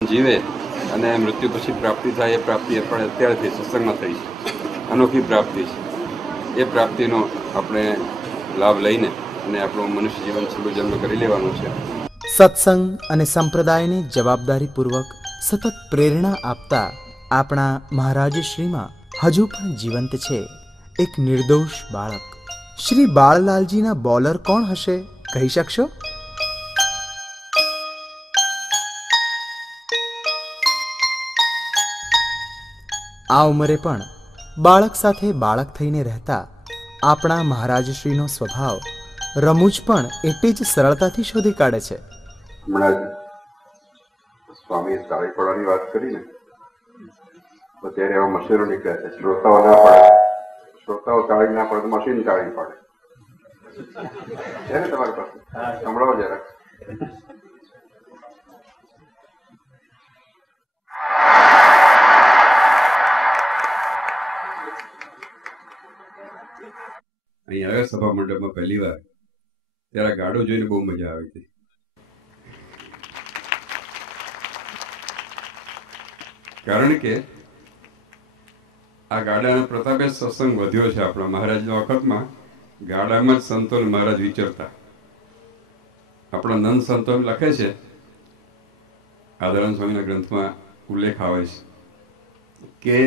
જીવે અને મૃત્યુ પછી પ્રાપ્તિ થાય એ પ્રાપ્તિ પણ અત્યારથી સત્સંગમાં થઈ છે. અનોખી પ્રાપ્તિ છે. એ પ્રાપ્તિનો આપણે લાભ લઈને અને આપણું મનુષ્ય જીવન છેલ્લું જન્મ કરી લેવાનું છે. સત્સંગ અને સંપ્રદાયને જવાબદારીપૂર્વક સતત પ્રેરણા આપતા આપણા મહારાજ શ્રીમાં હજુ પણ જીવંત છે એક નિર્દોષ બાળક. શ્રી બાળલાલજીના બોલર કોણ હશે, કહી શકશો? આ ઉંમરે પણ બાળક સાથે બાળક થઈને રહેતા આપણા મહારાજશ્રીનો સ્વભાવ રમૂજ પણ એટલી જ સરળતાથી શોધી કાઢે છે. હમણાં સ્વામીએ તાળી પડવાની વાત કરી ને, તો ત્યારે એવા મશીનો નીકળ્યા છે. શ્રોતાઓ ના પડે, શ્રોતાઓ તાળી ના પડે તો મશીન તાળી પડે છે ને તમારી પાસે? સંભળાવો જરાક. અહીં આવ્યા સભા મંડપમાં પહેલી વાર, ત્યારે ગાડો જોઈને બહુ મજા આવી હતી. કારણ કે આ ગાડાના પ્રતાપે સત્સંગ વધ્યો છે. આપણા મહારાજના વખતમાં ગાડામાં જ સંતો મહારાજ વિચરતા. આપણા નંદ સંતો લખે છે, આદરાનંદ સ્વામીના ગ્રંથમાં ઉલ્લેખ આવે છે કે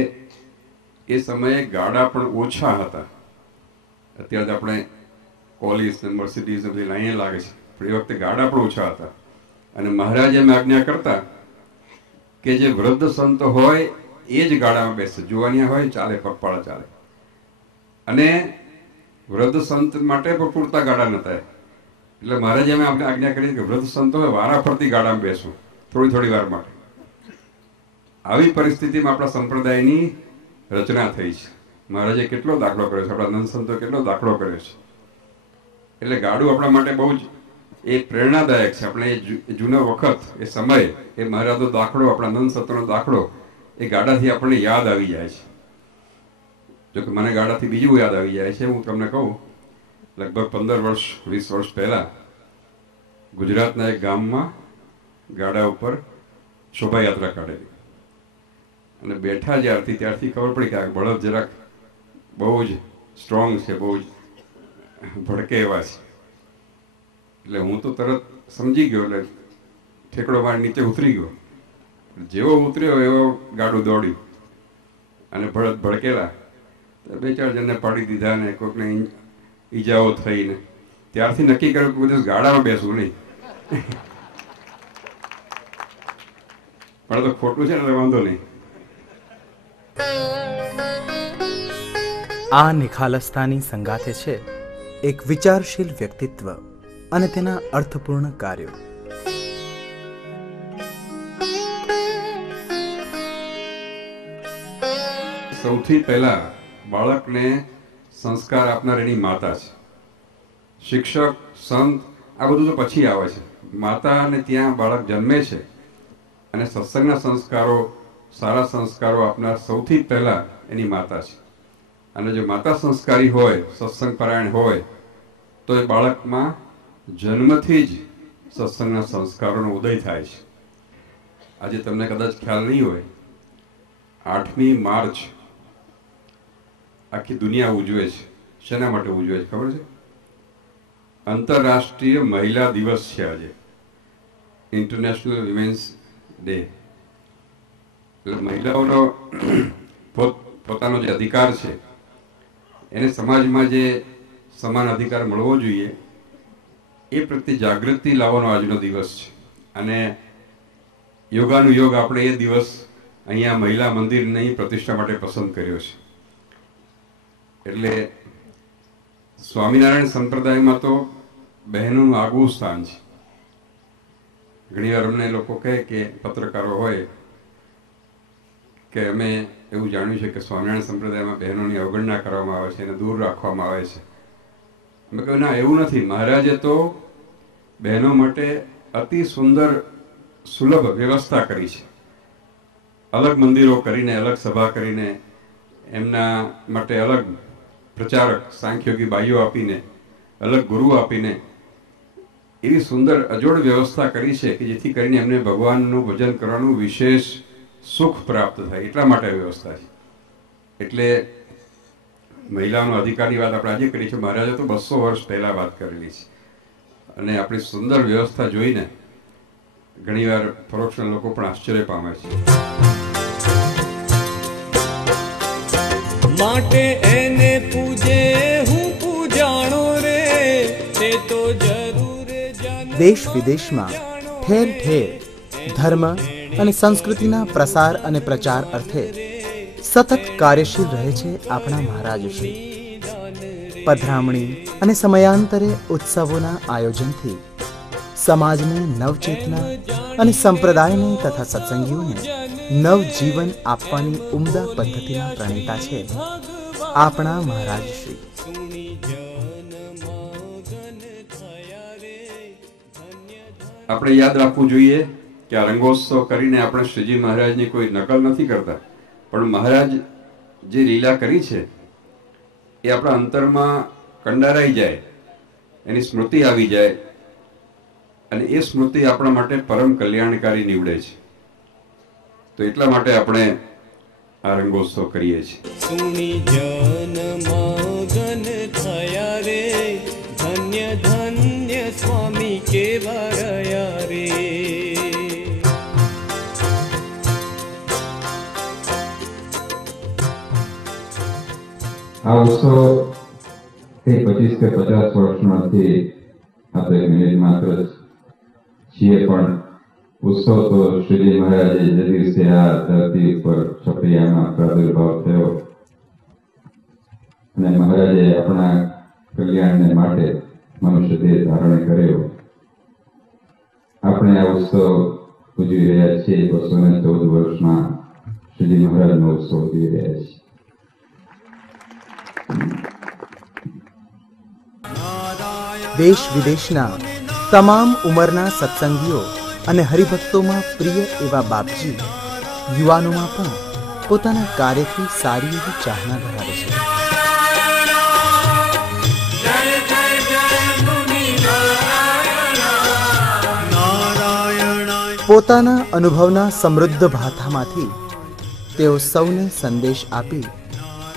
એ સમયે ગાડા પણ ઓછા હતા. અત્યારે આપણે કોલેજ ને મર્સિડીઝ ને બધી લાઈને લાગે છે, પણ એ વખતે ગાડા પણ ઓછા હતા. અને મહારાજ એમ આજ્ઞા કરતા કે જે વૃદ્ધ સંત હોય એ જ ગાડામાં બેસે. જુવાનિયા હોય ચાલે, પગપાળા ચાલે. અને વૃદ્ધ સંત માટે પણ પૂરતા ગાડા નતા. એટલે મહારાજે અમે આપણે આજ્ઞા કરી કે વૃદ્ધ સંતો હોય વારા ફરતી ગાડામાં બેસવું, થોડી થોડી વાર માટે. આવી પરિસ્થિતિમાં આપણા સંપ્રદાયની રચના થઈ છે. મહારાજે કેટલો દાખલો કર્યો છે, આપણા નંદ સંતો કેટલો દાખલો કર્યો છે. એટલે ગાડું આપણા માટે બહુ જ એ પ્રેરણાદાયક છે. આપણે એ જૂનો વખત, એ સમય, એ મહારાજનો દાખલો, આપણા નંદ સંતોનો દાખલો એ ગાડાથી આપણને યાદ આવી જાય છે. જો કે મને ગાડાથી બીજું યાદ આવી જાય છે. હું તમને કહું, લગભગ 15 વર્ષ 20 વર્ષ પહેલા ગુજરાતના એક ગામમાં ગાડા ઉપર શોભાયાત્રા કાઢેલી. અને બેઠા ત્યારથી ખબર પડી કે આ બળદ જરાક બહુ જ સ્ટ્રોંગ છે, બહુ જ ભડકે એવા છે. એટલે હું તો તરત સમજી ગયો, એટલે ઠેકડો માર નીચે ઉતરી ગયો. જેવો ઉતર્યો એવો ગાડું દોડ્યું અને બળદ ભડકેલા. 2-4 જણને પાડી દીધા ને કોઈકને ઈજાઓ થઈને. ત્યારથી નક્કી કર્યું કે કોઈ દિવસ ગાડામાં બેસવું નહીં. પણ તો ખોટું છે ને, વાંધો નહીં. આ નિખાલસતાની સંગાથે છે એક વિચારશીલ વ્યક્તિત્વ અને તેના અર્થપૂર્ણ કાર્યો. સૌથી પહેલા બાળકને સંસ્કાર આપનાર એની માતા છે. શિક્ષક, સંત આ બધું તો પછી આવે છે. માતા અને ત્યાં બાળક જન્મે છે અને સત્સંગના સંસ્કારો, સારા સંસ્કારો આપનાર સૌથી પહેલા એની માતા છે. અને જો માતા સંસ્કારી હોય, સત્સંગ પરાયણ હોય, તો એ બાળકમાં જન્મથી જ સત્સંગના સંસ્કારોનો ઉદય થાય છે. આજે તમને કદાચ ખ્યાલ નહીં હોય, 8મી માર્ચ આખી દુનિયા ઉજવે છે. શેના માટે ઉજવે છે ખબર છે? આંતરરાષ્ટ્રીય મહિલા દિવસ છે આજે, ઇન્ટરનેશનલ વિમેન્સ ડે. એટલે મહિલાઓનો પોતાનો જે અધિકાર છે, એને સમાજમાં જે સમાન અધિકાર મળવો જોઈએ, એ પ્રત્યે જાગૃતિ લાવવાનો આજનો દિવસ છે. અને યોગાનુયોગ આપણે એ દિવસ અહીંયા મહિલા મંદિરની પ્રતિષ્ઠા માટે પસંદ કર્યો છે. એટલે સ્વામિનારાયણ સંપ્રદાયમાં તો બહેનોનું આગવું સ્થાન છે. ઘણી વાર અમને લોકો કહે કે પત્રકારો હોય કે અમે એવું જાણ્યું છે કે સ્વામિનારાયણ સંપ્રદાયમાં બહેનોની અવગણના કરવામાં આવે છે, એને દૂર રાખવામાં આવે છે. મેં કહ્યું ના, એવું નથી. મહારાજે તો બહેનો માટે અતિ સુંદર સુલભ વ્યવસ્થા કરી છે. અલગ મંદિરો કરીને, અલગ સભા કરીને, એમના માટે અલગ પ્રચારક સાંખ્યોગી બાઈઓ આપીને, અલગ ગુરુ આપીને એવી સુંદર અજોડ વ્યવસ્થા કરી છે કે જેથી કરીને એમને ભગવાનનું ભજન કરવાનું વિશેષ સુખ પ્રાપ્ત થાય એટલા માટે વ્યવસ્થા છે. એટલે મહિલાઓનો અધિકારની વાત આપણે આજે કરી છે, મહારાજે તો 200 વર્ષ પહેલા વાત કરેલી છે. અને આપણી સુંદર વ્યવસ્થા જોઈને ઘણીવાર પરોક્ષના લોકો પણ આશ્ચર્ય પામે છે. માટે એને પૂજે હું પૂજાણો રે, તે તો જરૂર દેશ વિદેશમાં ઠેર ઠેર ધર્મ અને સંસ્કૃતિના પ્રસાર અને પ્રચાર અર્થે સતત કાર્યશીલ રહે છે આપણા મહારાજશ્રી. પધરામણી અને સમયાંતરે ઉત્સવોના આયોજનથી સમાજને નવચેતના અને સંપ્રદાયને તથા સત્સંગીઓને નવજીવન આપવાની ઉમદા પદ્ધતિના પ્રણેતા છે આપણા મહારાજશ્રી. આપણે યાદ રાખવું જોઈએ કે આ રંગોત્સવ કરીને આપણે શ્રીજી મહારાજની કોઈ નકલ નથી કરતા, પણ મહારાજ જે લીલા કરી છે એ આપણા અંતરમાં કંડારાઈ જાય, એની સ્મૃતિ આવી જાય, અને એ સ્મૃતિ આપણા માટે પરમ કલ્યાણકારી નીવડે છે. તો એટલા માટે આપણે આ રંગોત્સવ કરીએ છીએ. સુણી જન મગન થયા રે, ધન્ય ધન્ય સ્વામી કેવા રહ્યા રે. આ ઉત્સવ 25 કે 50 વર્ષમાંથી આપણે મિનિટ માત્ર છીએ, પણ ઉત્સવ તો શ્રીજી મહારાજે જે દિવસે આ ધરતી ઉપર છપૈયામાં પ્રાદુર્ભાવ થયો અને મહારાજે આપણા કલ્યાણને માટે મનુષ્ય દેહ ધારણ કર્યો, આપણે આ ઉત્સવ ઉજવી રહ્યા છીએ. 214 વર્ષમાં શ્રીજી મહારાજનો ઉત્સવ ઉજવી રહ્યા છીએ. દેશ વિદેશના તમામ ઉંમરના સત્સંગીઓ અને હરિભક્તોમાં પ્રિય એવા બાપજી યુવાનોમાં પણ પોતાના કાર્યથી સારી એવી ચાહના ધરાવે છે. પોતાના અનુભવના સમૃદ્ધ ભાથામાંથી તેઓ સૌને સંદેશ આપી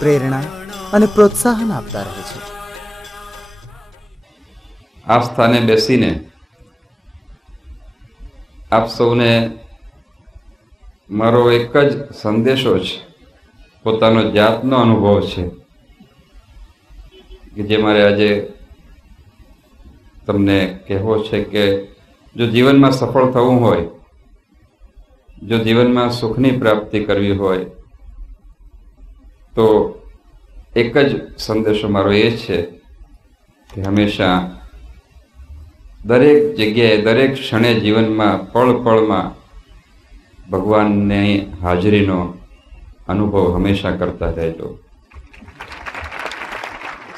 પ્રેરણા અને પ્રોત્સાહન આપતા રહે છે. આ સ્થાને બેસીને આપ સૌને મારો એક જ સંદેશો છે, પોતાનો જાતનો અનુભવ છે કે જે મારે આજે તમને કહેવો છે કે જો જીવનમાં સફળ થવું હોય, જો જીવનમાં સુખની પ્રાપ્તિ કરવી હોય, તો એક જ સંદેશો મારો એ છે કે હંમેશા દરેક જગ્યાએ, દરેક ક્ષણે જીવનમાં, પળ પળમાં ભગવાનની હાજરીનો અનુભવ હંમેશા કરતા રહેજો.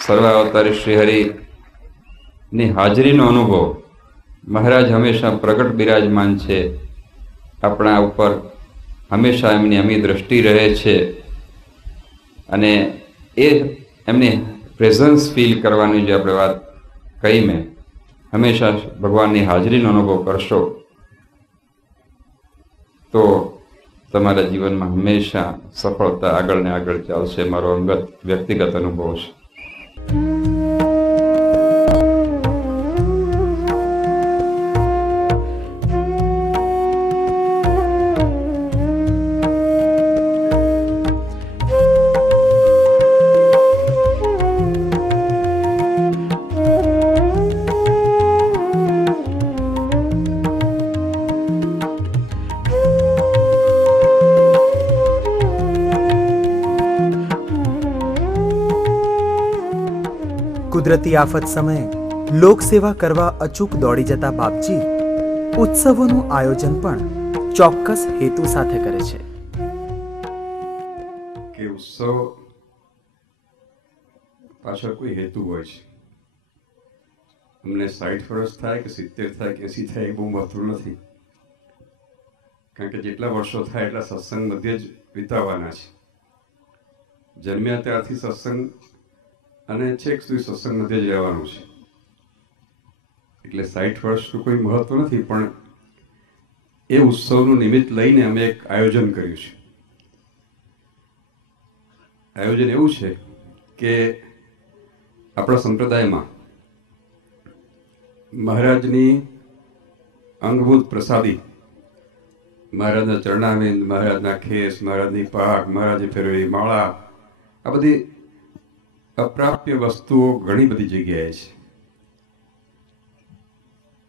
સર્વાવતારી શ્રીહરિની હાજરીનો અનુભવ મહારાજ હંમેશા પ્રગટ બિરાજમાન છે આપણા ઉપર, હંમેશા એમની અમી દ્રષ્ટિ રહે છે, અને એ એમની પ્રેઝન્સ ફીલ કરવાની જે આપણે વાત કહી, મેં હંમેશા ભગવાનની હાજરીનો અનુભવ કરશો તો તમારા જીવનમાં હંમેશા સફળતા આગળ ને આગળ ચાલશે. મારો અંગત વ્યક્તિગત અનુભવ છે. કુદરતી આફત સમયે લોકસેવા કરવા અચૂક દોડી જતા બાપજી ઉત્સવોનું આયોજન પણ ચોક્કસ હેતુ સાથે કરે છે. કે ઉત્સવ પાછળ કોઈ હેતુ હોય છે. અમને 60 વર્ષ થાય કે 70 થાય કે 80 થાય એ બહુ મહત્વનું નથી, કારણ કે જેટલા વર્ષો થાય એટલા સત્સંગ મધ્ય જ વિતાવવાના છે. જન્મ્યા ત્યારથી સત્સંગ અને છેક સુધી સત્સંગ મધ્ય જ રહેવાનું છે. એટલે 60 વર્ષનું કોઈ મહત્વ નથી, પણ એ ઉત્સવનું નિમિત્ત લઈને અમે એક આયોજન કર્યું છે. આયોજન એવું છે કે આપણા સંપ્રદાયમાં મહારાજની અંગભૂત પ્રસાદી, મહારાજના ચરણાવિંદ, મહારાજના ખેસ, મહારાજની પાક, મહારાજે ફેરવેલી માળા, આ બધી અપ્રાપ્ય વસ્તુઓ ઘણી બધી જગ્યાએ છે.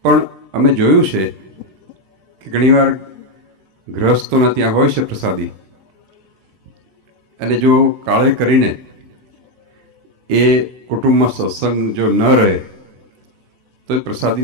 પણ અમે જોયું છે કે ઘણીવાર ગૃહસ્થોના ત્યાં હોય છે પ્રસાદી, અને જો કાળે કરીને એ કુટુંબમાં સત્સંગ જો ન રહે તો એ પ્રસાદીની